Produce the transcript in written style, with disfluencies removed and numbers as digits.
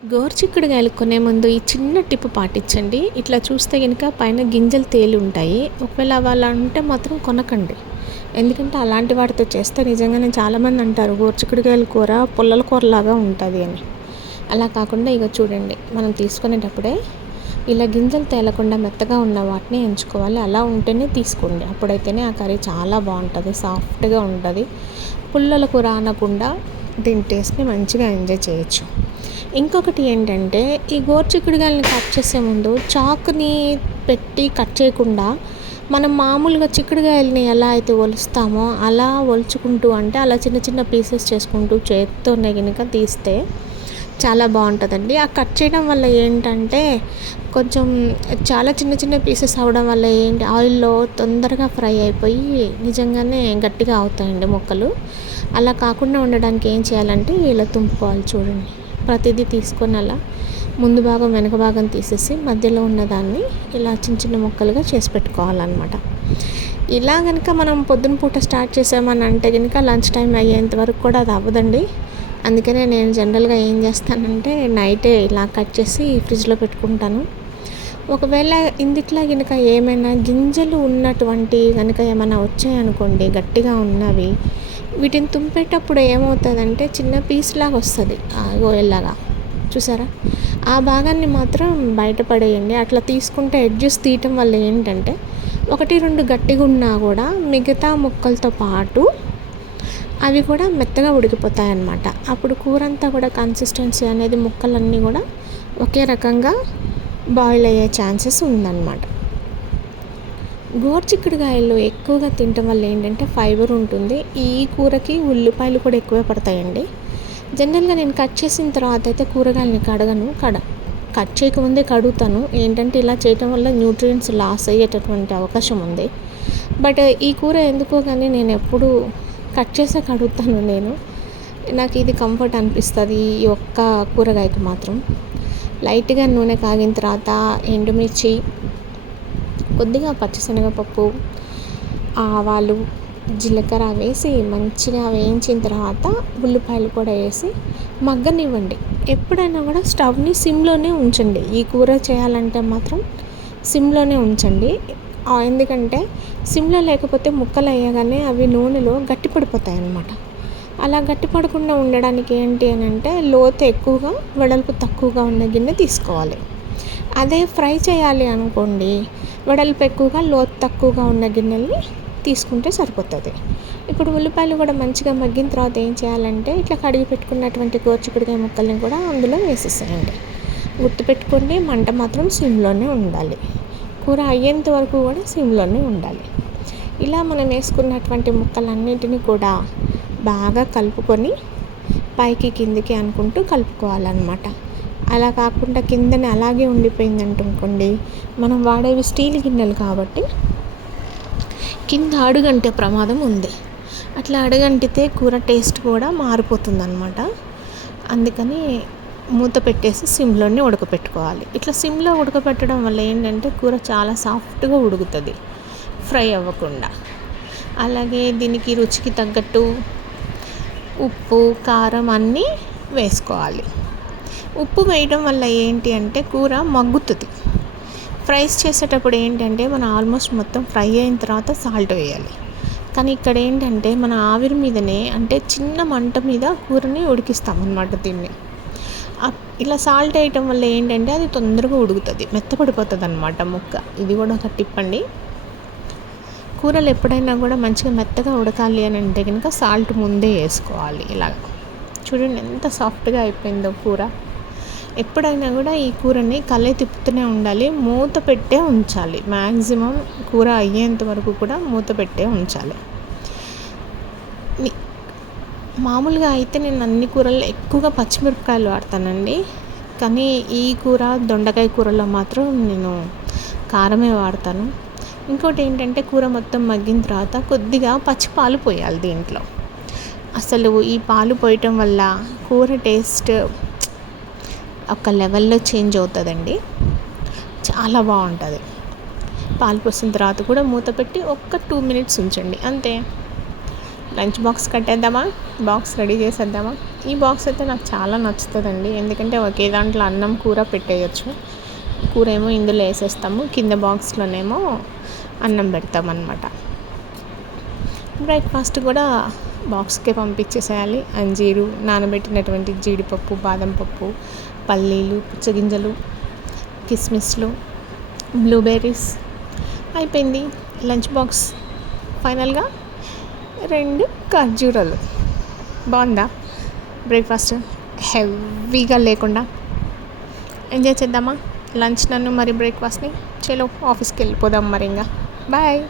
గోరుచిక్కుడుకాయలు కొనే ముందు ఈ చిన్న టిప్ పాటించండి. ఇట్లా చూస్తే గనుక పైన గింజలు తేలి ఉంటాయి. ఒకవేళ అలా ఉంటే మాత్రం కొనకండి. ఎందుకంటే అలాంటి వాటితో చేస్తే నిజంగానే చాలామంది అంటారు గోరుచిక్కుడుకాయల కూర పుల్లల కూరలాగా ఉంటుంది అని. అలా కాకుండా ఇగో చూడండి, మనం తీసుకునేటప్పుడే ఇలా గింజలు తేలకుండా మెత్తగా ఉన్న వాటిని ఎంచుకోవాలి. అలా ఉంటేనే తీసుకోండి. అప్పుడైతేనే ఆ కర్రీ చాలా బాగుంటుంది, సాఫ్ట్గా ఉంటుంది. పుల్లల కూర అనకుండా దీని టేస్ట్ని మంచిగా ఎంజాయ్ చేయొచ్చు. ఇంకొకటి ఏంటంటే, ఈ గోరుచిక్కుడుకాయలని కట్ చేసే ముందు చాకుని పెట్టి కట్ చేయకుండా మనం మామూలుగా చిక్కుడుకాయలని ఎలా అయితే ఒలుస్తామో అలా ఒలుచుకుంటూ, అంటే అలా చిన్న చిన్న పీసెస్ చేసుకుంటూ చేత్తోనే కనుక తీస్తే చాలా బాగుంటుందండి. ఆ కట్ చేయడం వల్ల ఏంటంటే కొంచెం చాలా చిన్న చిన్న పీసెస్ అవ్వడం వల్ల ఆయిల్లో తొందరగా ఫ్రై అయిపోయి నిజంగానే గట్టిగా అవుతాయండి ముక్కలు. అలా కాకుండా ఉండడానికి ఏం చేయాలంటే ఇలా తుంపుకోవాలి. చూడండి, ప్రతిదీ తీసుకొని అలా ముందు భాగం వెనక భాగం తీసేసి మధ్యలో ఉన్నదాన్ని ఇలా చిన్న చిన్న ముక్కలుగా చేసి పెట్టుకోవాలన్నమాట. ఇలా కనుక మనం పొద్దున పూట స్టార్ట్ చేసామని అంటే కనుక లంచ్ టైం అయ్యేంత వరకు కూడా అది అవ్వదండి. అందుకనే నేను జనరల్గా ఏం చేస్తానంటే నైటే ఇలా కట్ చేసి ఫ్రిడ్జ్లో పెట్టుకుంటాను. ఒకవేళ ఇందిట్లో కనుక ఏమైనా గింజలు ఉన్నటువంటి కనుక ఏమైనా వచ్చాయనుకోండి, గట్టిగా ఉన్నవి, వీటిని తుంపేటప్పుడు ఏమవుతుందంటే చిన్న పీస్ లాగా వస్తుంది, గోయల్లాగా. చూసారా? ఆ భాగాన్ని మాత్రం బయటపడేయండి. అట్లా తీసుకుంటే ఎడ్జెస్ తీయటం వల్ల ఏంటంటే 1-2 గట్టిగా ఉన్నా కూడా మిగతా ముక్కలతో పాటు అవి కూడా మెత్తగా ఉడికిపోతాయి అన్నమాట. అప్పుడు కూర అంతా కూడా కన్సిస్టెన్సీ అనేది ముక్కలన్నీ కూడా ఒకే రకంగా బాయిల్ అయ్యే ఛాన్సెస్ ఉందన్నమాట. గోరుచిక్కుడుకాయలు ఎక్కువగా తినటం వల్ల ఏంటంటే ఫైబర్ ఉంటుంది. ఈ కూరకి ఉల్లిపాయలు కూడా ఎక్కువే పడతాయండి. జనరల్గా నేను కట్ చేసిన తర్వాత అయితే కూరగాయలని కడగను, కట్ చేయకముందే కడుగుతాను. ఏంటంటే ఇలా చేయటం వల్ల న్యూట్రియంట్స్ లాస్ అయ్యేటటువంటి అవకాశం ఉంది. బట్ ఈ కూర ఎందుకో కానీ నేను ఎప్పుడు కట్ చేసే కడుగుతాను. నాకు ఇది కంఫర్ట్ అనిపిస్తుంది. ఈ ఒక్క కూరగాయకి మాత్రం లైట్గా నూనె కాగిన తర్వాత ఎండుమిర్చి, కొద్దిగా పచ్చిశనగపప్పు, ఆవాలు, జీలకర్ర వేసి మంచిగా వేయించిన తర్వాత ఉల్లిపాయలు కూడా వేసి మగ్గనివ్వండి. ఎప్పుడైనా కూడా స్టవ్ని సిమ్లోనే ఉంచండి. ఈ కూర చేయాలంటే మాత్రం సిమ్లోనే ఉంచండి. ఎందుకంటే సిమ్లో లేకపోతే ముక్కలు అయ్యగానే అవి నూనెలో గట్టిపడిపోతాయి అన్నమాట. అలా గట్టిపడకుండా ఉండడానికి ఏంటి అని అంటే లోతు ఎక్కువగా వెడల్పు తక్కువగా ఉన్న గిన్నె తీసుకోవాలి. అదే ఫ్రై చేయాలి అనుకోండి, వెడల్పు ఎక్కువగా లోతు తక్కువగా ఉన్న గిన్నెల్ని తీసుకుంటే సరిపోతుంది. ఇప్పుడు ఉల్లిపాయలు కూడా మంచిగా మగ్గిన తర్వాత ఏం చేయాలంటే ఇట్లా కడిగి పెట్టుకున్నటువంటి గోరుచిక్కుడుకాయ ముక్కల్ని కూడా అందులో వేసేసేయండి. గుర్తుపెట్టుకోండి, మంట మాత్రం సిమ్లోనే ఉండాలి. కూర అయ్యేంత వరకు కూడా సిమ్లోనే ఉండాలి. ఇలా మనం వేసుకున్నటువంటి ముక్కలన్నింటినీ కూడా బాగా కలుపుకొని పైకి కిందికి అనుకుంటూ కలుపుకోవాలన్నమాట. అలా కాకుండా కిందనే అలాగే ఉండిపోయిందంటుకోండి, మనం వాడేవి స్టీల్ గిన్నెలు కాబట్టి కింద అడుగంటే ప్రమాదం ఉంది. అట్లా అడుగంటితే కూర టేస్ట్ కూడా మారిపోతుంది అన్నమాట. అందుకని మూత పెట్టేసి సిమ్లోనే ఉడకపెట్టుకోవాలి. ఇట్లా సిమ్లో ఉడకపెట్టడం వల్ల ఏంటంటే కూర చాలా సాఫ్ట్గా ఉడుకుతుంది, ఫ్రై అవ్వకుండా. అలాగే దీనికి రుచికి తగ్గట్టు ఉప్పు, కారం అన్నీ వేసుకోవాలి. ఉప్పు వేయడం వల్ల ఏంటి అంటే కూర మగ్గుతుంది. ఫ్రైస్ చేసేటప్పుడు ఏంటంటే మనం ఆల్మోస్ట్ మొత్తం ఫ్రై అయిన తర్వాత సాల్ట్ వేయాలి. కానీ ఇక్కడ ఏంటంటే మన ఆవిరి మీదనే, అంటే చిన్న మంట మీద కూరని ఉడికిస్తాం అన్నమాట దీన్ని. ఇలా సాల్ట్ వేయటం వల్ల ఏంటంటే అది తొందరగా ఉడుకుతుంది, మెత్తపడిపోతుంది అన్నమాట ముక్క. ఇది కూడా ఒక టిప్ అండి. కూరలు ఎప్పుడైనా కూడా మంచిగా మెత్తగా ఉడకాలి అని అంటే కనుక సాల్ట్ ముందే వేసుకోవాలి. ఇలాగ చూడండి ఎంత సాఫ్ట్గా అయిపోయిందో కూర. ఎప్పుడైనా కూడా ఈ కూరని కలయి తిప్పుతూనే ఉండాలి, మూత పెట్టే ఉంచాలి. మ్యాక్సిమం కూర అయ్యేంత వరకు కూడా మూత పెట్టే ఉంచాలి. మామూలుగా అయితే నేను అన్ని కూరల్లో ఎక్కువగా పచ్చిమిరపకాయలు వాడతానండి. కానీ ఈ కూర, దొండకాయ కూరలో మాత్రం నేను కారమే వాడతాను. ఇంకోటి ఏంటంటే కూర మొత్తం మగ్గిన తర్వాత కొద్దిగా పచ్చిపాలు పోయాలి దీంట్లో. అసలు ఈ పాలు పోయటం వల్ల కూర టేస్ట్ ఒక లెవెల్లో చేంజ్ అవుతుందండి, చాలా బాగుంటుంది. పాలు పోసిన తర్వాత కూడా మూత పెట్టి ఒక్క 2 minutes ఉంచండి, అంతే. లంచ్ బాక్స్ కట్టేద్దామా, బాక్స్ రెడీ చేసేద్దామా. ఈ బాక్స్ అయితే నాకు చాలా నచ్చుతుందండి, ఎందుకంటే ఒకే దాంట్లో అన్నం కూర పెట్టేయచ్చు. కూర ఏమో ఇందులో వేసేస్తాము, కింద బాక్స్లోనేమో అన్నం పెడతామన్నమాట. బ్రేక్ఫాస్ట్ కూడా బాక్స్కే పంపించేసేయాలి. అంజీరు, నానబెట్టినటువంటి జీడిపప్పు, బాదం పప్పు, పల్లీలు, పుచ్చగింజలు, కిస్మిస్లు, బ్లూబెర్రీస్ అయిపోయింది లంచ్ బాక్స్. ఫైనల్గా 2 ఖర్జూరాలు. బాగుందా బ్రేక్ఫాస్ట్? హెవీగా లేకుండా ఎంజాయ్ చేద్దామా లంచ్ నన్ను మరి బ్రేక్ఫాస్ట్ని. చలో ఆఫీస్కి వెళ్ళిపోదాం మరి. ఇంకా బాయ్.